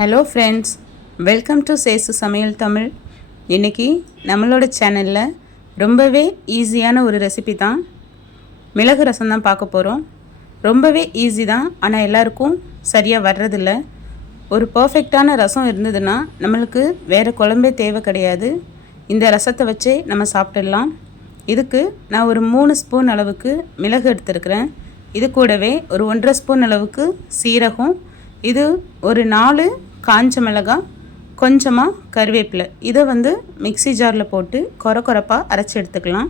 Hello friends welcome to Sesu சமையல் தமிழ் இன்றைக்கி நம்மளோட சேனலில் ரொம்பவே ஈஸியான ஒரு ரெசிபி தான். மிளகு ரசம் தான் பார்க்க போகிறோம் ரொம்பவே ஈஸி தான் ஆனால் எல்லாருக்கும் சரியாக வர்றதில்ல. ஒரு பர்ஃபெக்டான ரசம் இருந்ததுன்னா நம்மளுக்கு வேறு குழம்பே தேவை கிடையாது. இந்த ரசத்தை வச்சே நம்ம சாப்பிட்டுடலாம். இதுக்கு நான் ஒரு மூணு ஸ்பூன் அளவுக்கு மிளகு எடுத்துருக்கிறேன். இது கூடவே ஒரு ஒன்றரை ஸ்பூன் அளவுக்கு சீரகம். இது ஒரு நாலு காஞ்ச மிளகாய் கொஞ்சமாக கருவேப்பிலை. இதை வந்து மிக்ஸி ஜாரில் போட்டு கொர கொரப்பாக அரைச்சி எடுத்துக்கலாம்.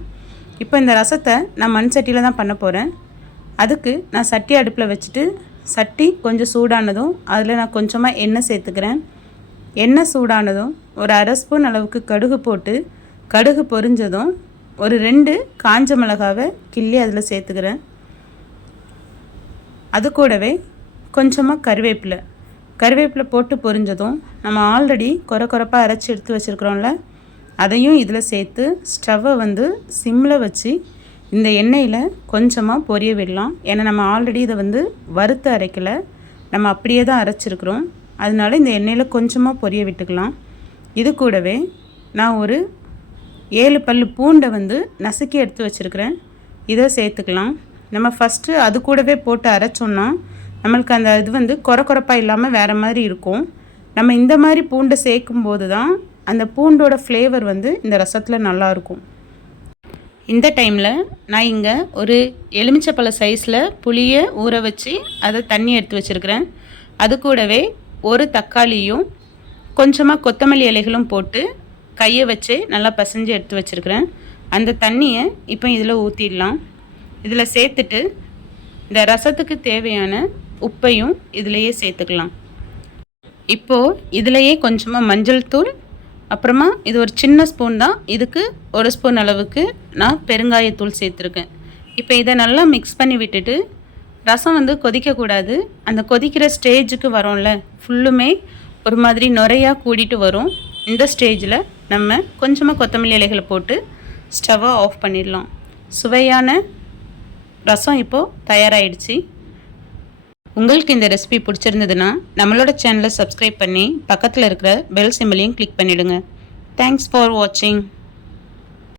இப்போ இந்த ரசத்தை நான் மண் சட்டியில் தான் பண்ண போகிறேன் அதுக்கு நான் சட்டி அடுப்பில் வச்சுட்டு சட்டி கொஞ்சம் சூடானதும் அதில் நான் கொஞ்சமாக எண்ணெய் சேர்த்துக்கிறேன். எண்ணெய் சூடானதும் ஒரு அரை ஸ்பூன் அளவுக்கு கடுகு போட்டு கடுகு பொரிஞ்சதும் ஒரு ரெண்டு காஞ்ச மிளகாவை கிள்ளி அதில் சேர்த்துக்கிறேன். அது கூடவே கொஞ்சமாக கருவேப்பிலை. கருவேப்பிலை போட்டு பொரிஞ்சதும் நம்ம ஆல்ரெடி குறை குறைப்பாக அரைச்சி எடுத்து வச்சுருக்குறோம்ல அதையும் இதில் சேர்த்து ஸ்டவ்வை வந்து சிம்மில் வச்சு இந்த எண்ணெயில் கொஞ்சமாக பொரிய விடலாம். ஏன்னா நம்ம ஆல்ரெடி இதை வந்து வறுத்து அரைக்கலை நம்ம அப்படியே தான் அரைச்சிருக்கிறோம். அதனால இந்த எண்ணெயில் கொஞ்சமாக பொரிய விட்டுக்கலாம். இது கூடவே நான் ஒரு ஏழு பல் பூண்டை வந்து நசுக்கி எடுத்து வச்சுருக்கிறேன். இதை சேர்த்துக்கலாம். நம்ம ஃபஸ்ட்டு அது கூடவே போட்டு அரைச்சோன்னா நம்மளுக்கு அந்த இது வந்து குறை குறைப்பாக இல்லாமல் வேறு மாதிரி இருக்கும். நம்ம இந்த மாதிரி பூண்டை சேர்க்கும் போது தான் அந்த பூண்டோட ஃப்ளேவர் வந்து இந்த ரசத்தில் நல்லாயிருக்கும் இந்த டைமில் நான் இங்கே ஒரு எலுமிச்சப்பழ சைஸில் புளியை ஊற வச்சு அதை தண்ணி எடுத்து வச்சுருக்கிறேன். அது கூடவே ஒரு தக்காளியும் கொஞ்சமாக கொத்தமல்லி இலைகளும் போட்டு கையை வச்சு நல்லா பசைஞ்சு எடுத்து வச்சுருக்கிறேன். அந்த தண்ணியை இப்போ இதில் ஊற்றிடலாம் இதில் சேர்த்துட்டு இந்த ரசத்துக்கு தேவையான உப்பையும் இதிலையே சேர்த்துக்கலாம். இப்போது இதிலையே கொஞ்சமாக மஞ்சள் தூள் அப்புறமா இது ஒரு சின்ன ஸ்பூன் தான். இதுக்கு ஒரு ஸ்பூன் அளவுக்கு நான் பெருங்காயத்தூள் சேர்த்துருக்கேன். இப்போ இதை நல்லா மிக்ஸ் பண்ணி விட்டுட்டு ரசம் வந்து கொதிக்கக்கூடாது. அந்த கொதிக்கிற ஸ்டேஜுக்கு வரோம்ல ஃபுல்லுமே ஒரு மாதிரி நுரையாக கூடிட்டு வரும். இந்த ஸ்டேஜில் நம்ம கொஞ்சமாக கொத்தமல்லி இலைகளை போட்டு ஸ்டவ்வை ஆஃப் பண்ணிடலாம். சுவையான ரசம் இப்போது தயாராகிடுச்சு உங்களுக்கு இந்த ரெசிபி பிடிச்சிருந்ததுன்னா நம்மளோட சேனலை சப்ஸ்கிரைப் பண்ணி பக்கத்தில் இருக்கிற பெல் சிம்பிளையும் கிளிக் பண்ணிவிடுங்க தேங்க்ஸ் ஃபார் வாட்சிங்